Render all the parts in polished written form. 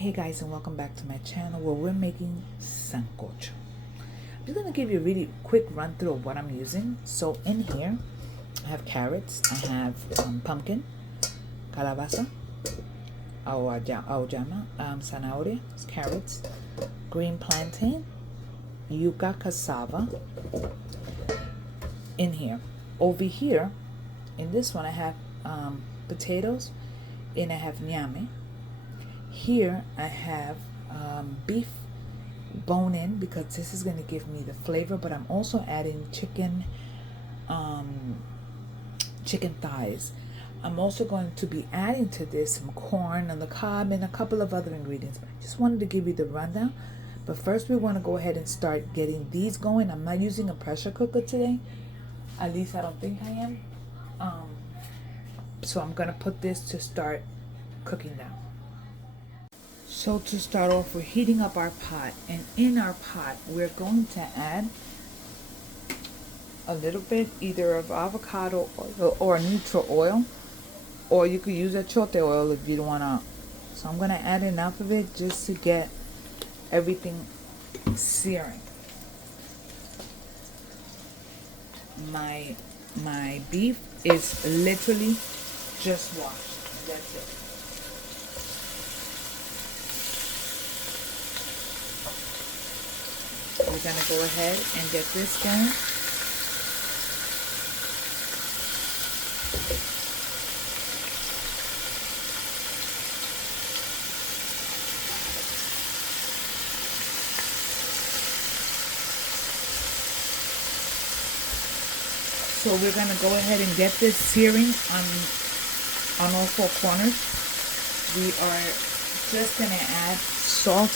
Hey guys, and welcome back to my channel where we're making sancocho. I'm just going to give you a really quick run through of what I'm using. So in here I have carrots, I have pumpkin, calabaza, auyama, zanahoria, carrots, green plantain, yuca cassava. In here, over here in this one I have potatoes, and I have nyame. Here I have beef bone in because this is going to give me the flavor, but I'm also adding chicken thighs. I'm also going to be adding to this some corn on the cob and a couple of other ingredients. I just wanted to give you the rundown. But first we want to go ahead and start getting these going. I'm not using a pressure cooker today. At least I don't think I am. So I'm going to put this to start cooking down. So to start off, we're heating up our pot, and in our pot we're going to add a little bit either of avocado oil or neutral oil, or you could use achote oil if you don't want to. So I'm going to add enough of it just to get everything searing. My beef is literally just washed. That's it. We're going to go ahead and get this going. So we're going to go ahead and get this searing on all four corners. We are just going to add salt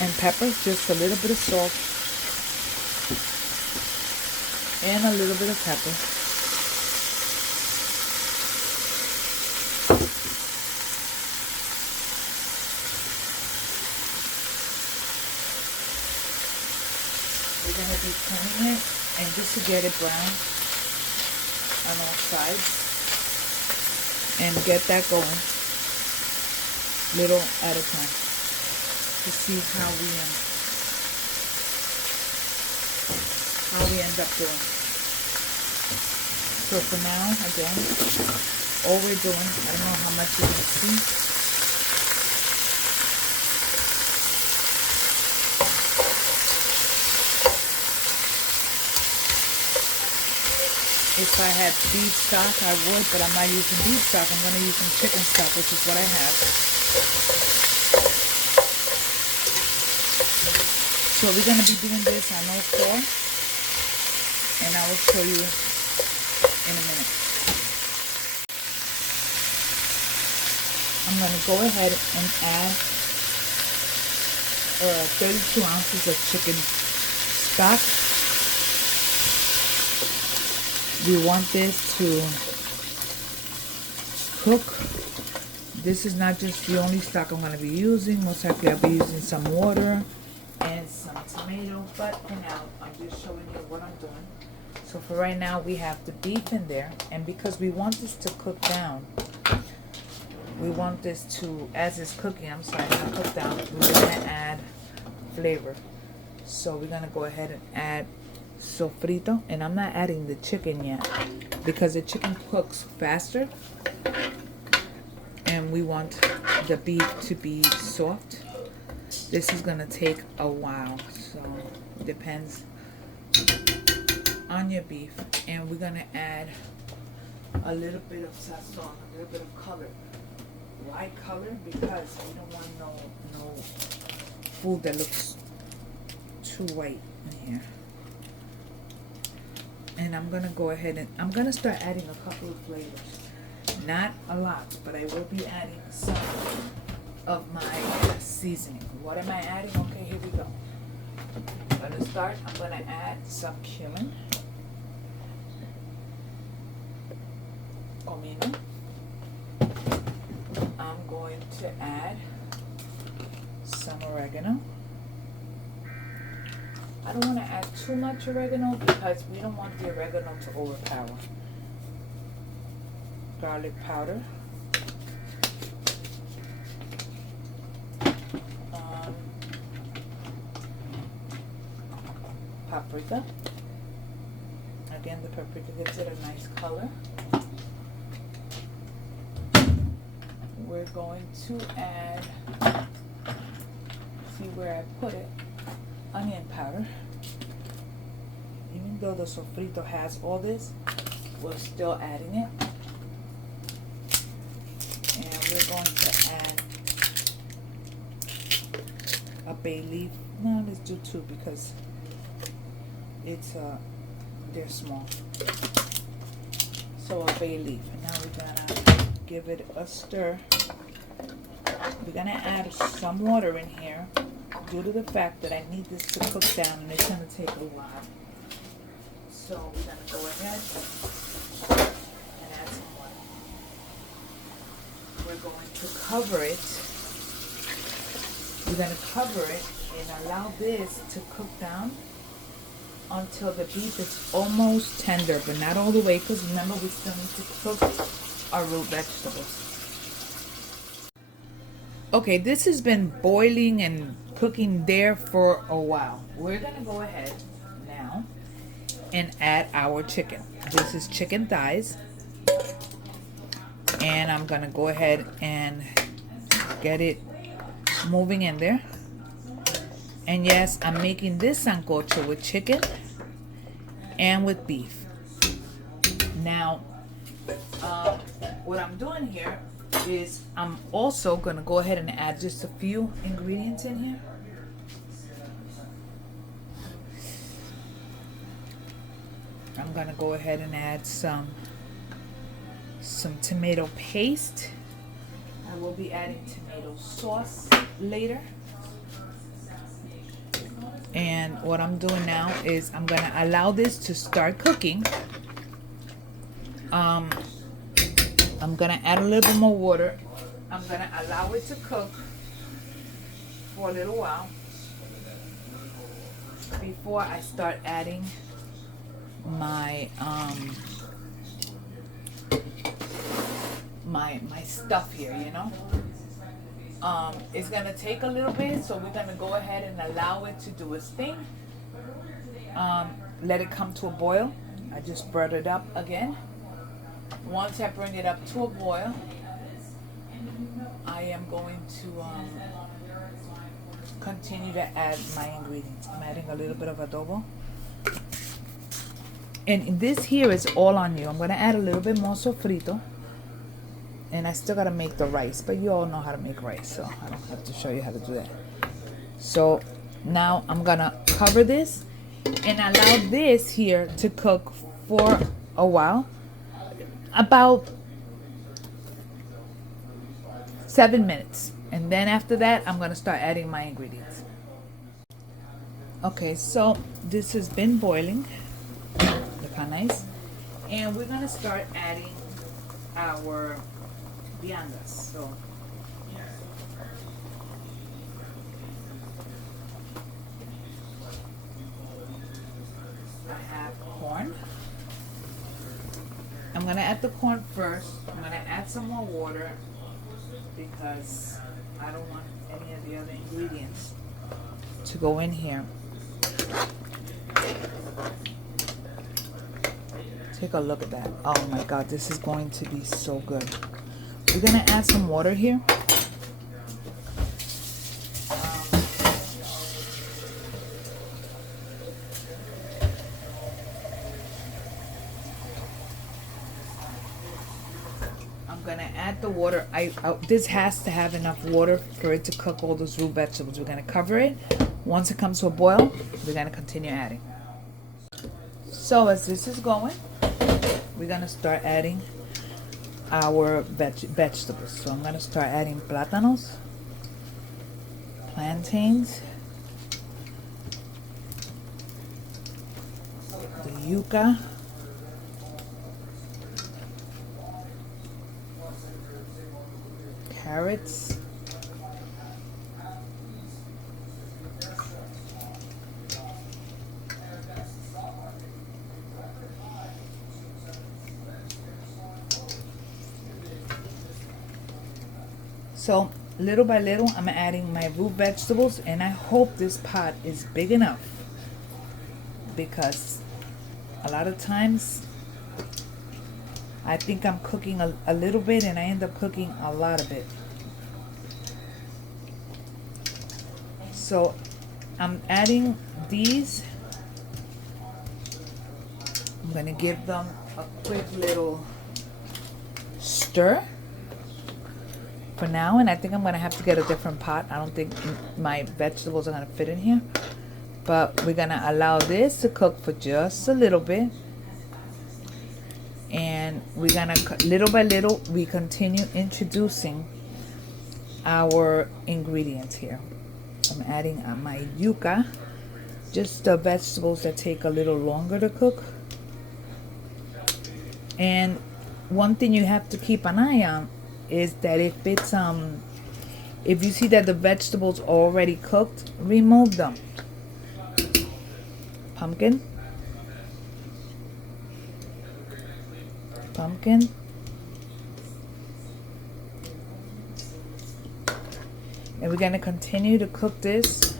and pepper, just a little bit of salt and a little bit of pepper. We're going to be turning it, and just to get it brown on all sides and get that going little at a time to see how we end up doing. So for now, again, all we're doing, I don't know how much you can see, if I had beef stock I would, but I'm not using beef stock. I'm going to use some chicken stock, which is what I have. So we're going to be doing this on all four, and I will show you in a minute. I'm going to go ahead and add 32 ounces of chicken stock. We want this to cook. This is not just the only stock I'm going to be using. Most likely I'll be using some water and some tomato, but for now I'm just showing you what I'm doing. So for right now we have the beef in there, and because we want this to cook down, we want this to, as it's cooking, not cook down, we're going to add flavor. So we're going to go ahead and add sofrito, and I'm not adding the chicken yet because the chicken cooks faster and we want the beef to be soft. This is gonna take a while, so it depends on your beef. And we're gonna add a little bit of sazon, a little bit of color. Why color? Because we don't want no food that looks too white in here. And I'm going to go ahead and I'm going to start adding a couple of flavors. Not a lot, but I will be adding some of my seasoning. What am I adding? Okay, here we go. I'm going to start. I'm going to add some cumin, comino. I'm going to add some oregano. I don't want to add too much oregano because we don't want the oregano to overpower. Garlic powder. paprika. Again, the paprika gives it a nice color. We're going to add, see where I put it, onion powder. Even though the sofrito has all this, we're still adding it. And we're going to add a bay leaf. No, let's do 2 because it's they're small. So a bay leaf. And now we're gonna give it a stir. We're gonna add some water in here due to the fact that I need this to cook down and it's gonna take a while. So we're gonna go ahead and add some water. We're going to cover it. We're gonna cover it and allow this to cook down until the beef is almost tender, but not all the way, because remember we still need to cook our root vegetables. Okay, this has been boiling and cooking there for a while. We're gonna go ahead now and add our chicken. This is chicken thighs, and I'm gonna go ahead and get it moving in there. And yes, I'm making this sancocho with chicken and with beef. Now, what I'm doing here is I'm also gonna go ahead and add just a few ingredients in here. I'm gonna go ahead and add some tomato paste. I will be adding tomato sauce later. And what I'm doing now is I'm gonna allow this to start cooking. I'm gonna add a little bit more water. I'm gonna allow it to cook for a little while before I start adding my my stuff here, you know. It's gonna take a little bit, so we're gonna go ahead and allow it to do its thing. Let it come to a boil. I just brought it up again. Once I bring it up to a boil, I am going to continue to add my ingredients. I'm adding a little bit of adobo. And this here is all on you. I'm gonna add a little bit more sofrito. And I still gotta make the rice, but you all know how to make rice, so I don't have to show you how to do that. So now I'm gonna cover this and allow this here to cook for a while, about 7 minutes. And then after that, I'm gonna start adding my ingredients. Okay, so this has been boiling. Look how nice. And we're gonna start adding our viandas. So I have corn. I'm gonna add the corn first. I'm gonna add some more water because I don't want any of the other ingredients to go in here. Take a look at that. Oh my God, this is going to be so good. We're gonna add some water here. I'm gonna add the water. This has to have enough water for it to cook all those root vegetables. We're gonna cover it. Once it comes to a boil, we're gonna continue adding. So as this is going, we're gonna start adding our vegetables. So I'm gonna start adding plátanos, plantains, the yuca, carrots, so little by little I'm adding my root vegetables, and I hope this pot is big enough because a lot of times I think I'm cooking a little bit and I end up cooking a lot of it. So I'm adding these. I'm gonna give them a quick little stir for now, and I think I'm gonna have to get a different pot. I don't think my vegetables are gonna fit in here, but we're gonna allow this to cook for just a little bit, and we're gonna little by little we continue introducing our ingredients here. I'm adding my yuca, just the vegetables that take a little longer to cook. And one thing you have to keep an eye on is that if you see that the vegetables are already cooked, remove them. Pumpkin, and we're going to continue to cook this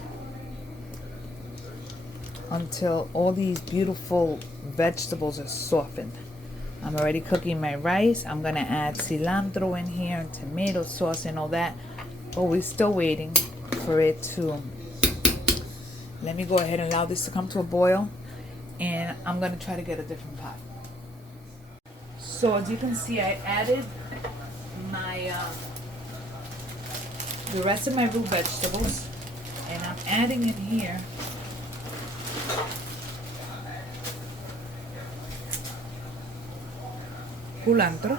until all these beautiful vegetables are softened. I'm already cooking my rice. I'm going to add cilantro in here and tomato sauce and all that, but we're still waiting for it to. Let me go ahead and allow this to come to a boil, and I'm going to try to get a different pot. So as you can see, I added my the rest of my root vegetables, and I'm adding in here culantro,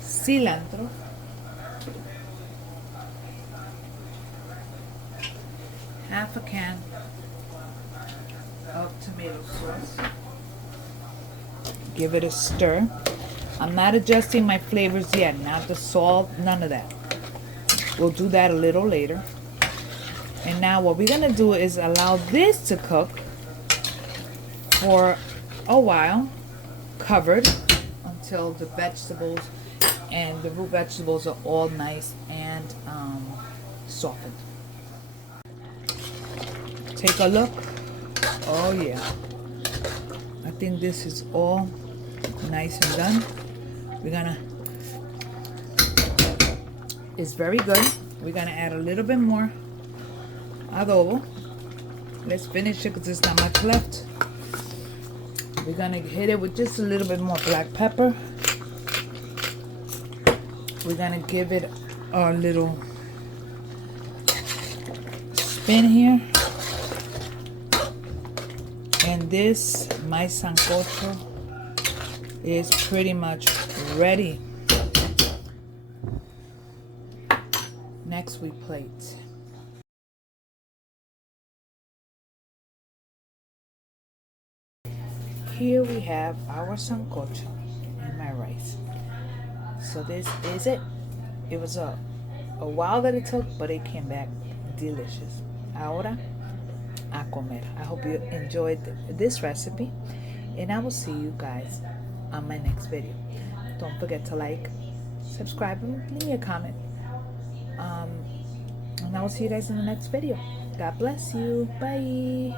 cilantro, half a can of tomato sauce. Give it a stir. I'm not adjusting my flavors yet, not the salt, none of that. We'll do that a little later. And now what we're gonna do is allow this to cook for a while, covered, until the vegetables and the root vegetables are all nice and softened. Take a look. Oh yeah, I think this is all nice and done. It's very good. We're gonna add a little bit more adobo. Let's finish it because there's not much left. We're gonna hit it with just a little bit more black pepper. We're gonna give it a little spin here. And this, my sancocho, is pretty much ready. Next we plate. Here we have our sancocho and my rice. So this is it. It was a while that it took, but it came back delicious. Ahora a comer. I hope you enjoyed this recipe, and I will see you guys on my next video. Don't forget to like, subscribe, and leave me a comment. And I will see you guys in the next video. God bless you. Bye.